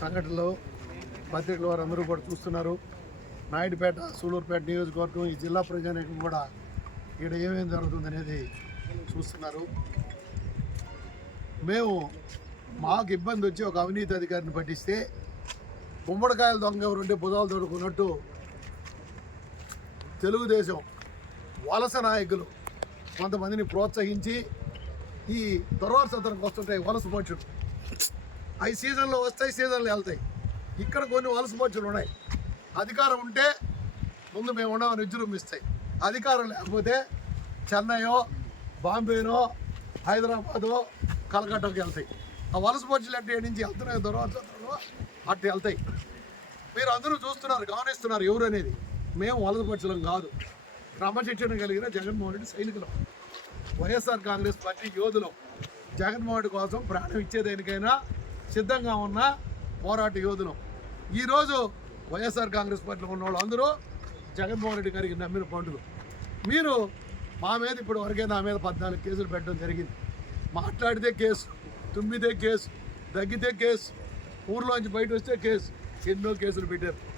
సంఘటనలు పత్రికల వారు అందరూ కూడా చూస్తున్నారు. నాయుడుపేట, సూలూరుపేట నియోజకవర్గం, ఈ జిల్లా ప్రజానీకం కూడా ఇక్కడ ఏమేమి జరుగుతుంది అనేది చూస్తున్నారు. మేము మాకు ఇబ్బంది వచ్చి ఒక అవినీతి అధికారిని పట్టిస్తే గుమ్మడికాయల దొంగ ఎవరుంటే భుజాలు తొడుకున్నట్టు తెలుగుదేశం వలస నాయకులు కొంతమందిని ప్రోత్సహించి ఈ దుర్వార్సతనికి వస్తుంటాయి వలస పక్షులు. అవి సీజన్లో వస్తాయి, సీజన్లో వెళ్తాయి. ఇక్కడ కొన్ని వలస పక్షులు ఉన్నాయి. అధికారం ఉంటే ముందు మేము ఉండమని విజృంభిస్తాయి. అధికారం లేకపోతే చెన్నైయో, బాంబేనో, హైదరాబాదో, కలకట్టాకి వెళ్తాయి. ఆ వలస పక్షులు అంటే నుంచి వెళ్తున్నాయి, దుర్వార్సతలో అట్టు వెళ్తాయి. మీరు అందరూ చూస్తున్నారు, గమనిస్తున్నారు ఎవరు అనేది. మేము వలస పక్షులం కాదు, క్రమశిక్షణ కలిగిన జగన్మోహన్ రెడ్డి సైనికులం, వైఎస్ఆర్ కాంగ్రెస్ పార్టీ యోధులం. జగన్మోహన్ రెడ్డి కోసం ప్రాణం ఇచ్చేదానికైనా సిద్ధంగా ఉన్న పోరాట యోధులం. ఈరోజు వైఎస్ఆర్ కాంగ్రెస్ పార్టీలో ఉన్న వాళ్ళు అందరూ జగన్మోహన్ రెడ్డి గారికి నమ్మిన పండుగ. మీరు మా మీద ఇప్పుడు వరకే నా మీద 14 కేసులు పెట్టడం జరిగింది. మాట్లాడితే కేసు, తుమ్మితే కేసు, దగ్గితే కేసు, ఊర్లోంచి బయట వస్తే కేసు, ఎన్నో కేసులు పెట్టారు.